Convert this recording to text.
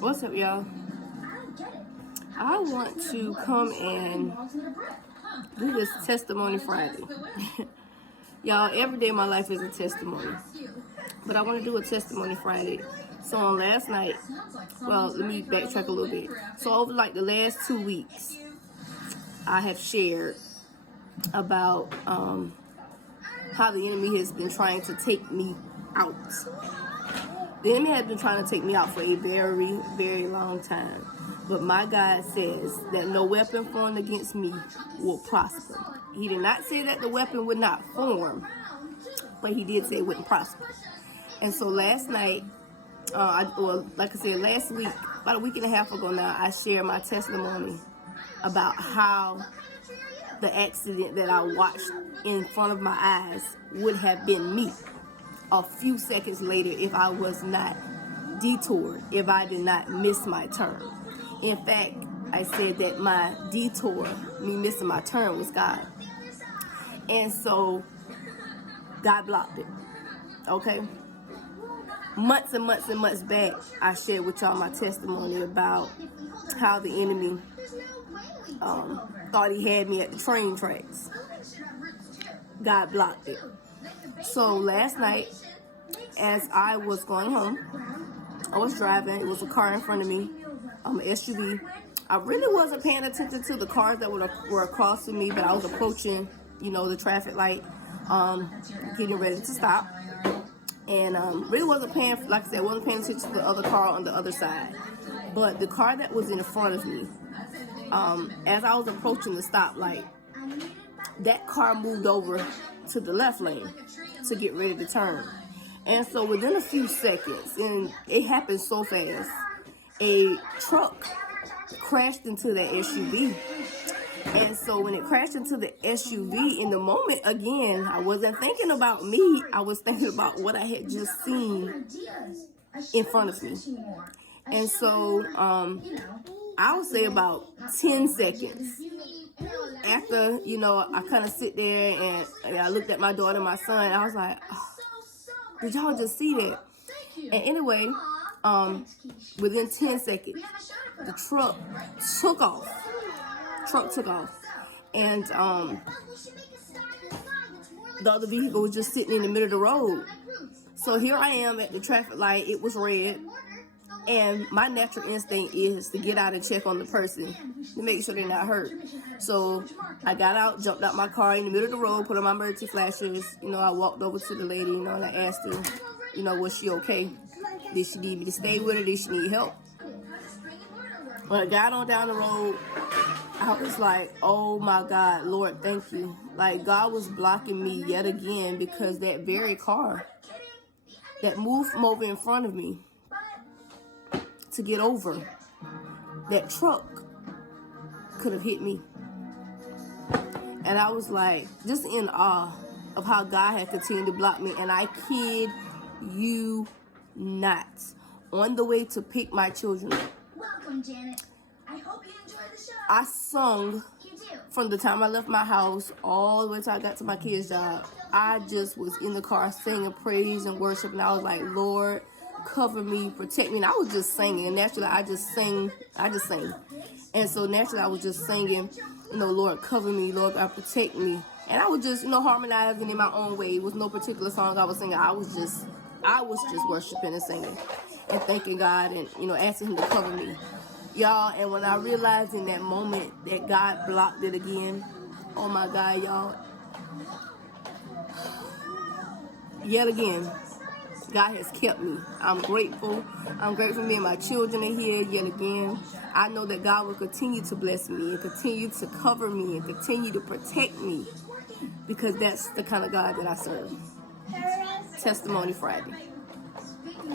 What's up, y'all? I want to come and do this Testimony Friday. Y'all, every day of my life is a testimony. But I want to do a Testimony Friday. So on last night, well, let me backtrack a little bit. So over like the last 2 weeks, I have shared about how the enemy has been trying to take me out. The enemy has been trying to take me out for a very, very long time. But my God says that no weapon formed against me will prosper. He did not say that the weapon would not form, but he did say it wouldn't prosper. And so last night, like I said, last week, about a week and a half ago now, I shared my testimony about how the accident that I watched in front of my eyes would have been me a few seconds later if I was not detoured, if I did not miss my turn. In fact, I said that my detour, me missing my turn, was God. And so God blocked it. Okay? Months and months and months back, I shared with y'all my testimony about how the enemy thought he had me at the train tracks. God blocked it. So last night, as I was going home, I was driving. It was a car in front of me, an SUV. I really wasn't paying attention to the cars that were across from me, but I was approaching, the traffic light, getting ready to stop. And really wasn't paying, like I said, wasn't paying attention to the other car on the other side. But the car that was in front of me, as I was approaching the stoplight, that car moved over to the left lane to get ready to turn. And so within a few seconds, and it happened so fast, a truck crashed into that SUV. And so when it crashed into the SUV, in the moment, again, I wasn't thinking about me. I was thinking about what I had just seen in front of me. And so I would say about 10 seconds after, I kind of sit there and I looked at my daughter and my son, and I was like, oh, did y'all just see that? And anyway, within 10 seconds, the truck took off. And the other vehicle was just sitting in the middle of the road. So here I am at the traffic light. It was red. And my natural instinct is to get out and check on the person to make sure they're not hurt. So I got out, jumped out my car in the middle of the road, put on my emergency flashers. I walked over to the lady, and I asked her, was she okay? Did she need me to stay with her? Did she need help? When I got on down the road, I was like, oh my God, Lord, thank you. Like, God was blocking me yet again because that very car that moved from over in front of me to get over, that truck could have hit me. And I was like, just in awe of how God had continued to block me. And I kid you not, on the way to pick my children up, welcome, Janet. I hope you enjoy the show. I sung from the time I left my house all the way till I got to my kids' job. I just was in the car singing praise and worship, and I was like, Lord, cover me, protect me. And I was just singing, and naturally I just sing. And so naturally I was just singing, Lord, cover me, Lord, God, protect me. And I was just, harmonizing in my own way. It was no particular song I was singing. I was just worshiping and singing and thanking God and, asking him to cover me. Y'all, and when I realized in that moment that God blocked it again, oh my God, y'all. Yet again, God has kept me. I'm grateful. I'm grateful me and my children are here yet again. I know that God will continue to bless me and continue to cover me and continue to protect me because that's the kind of God that I serve. Testimony Friday.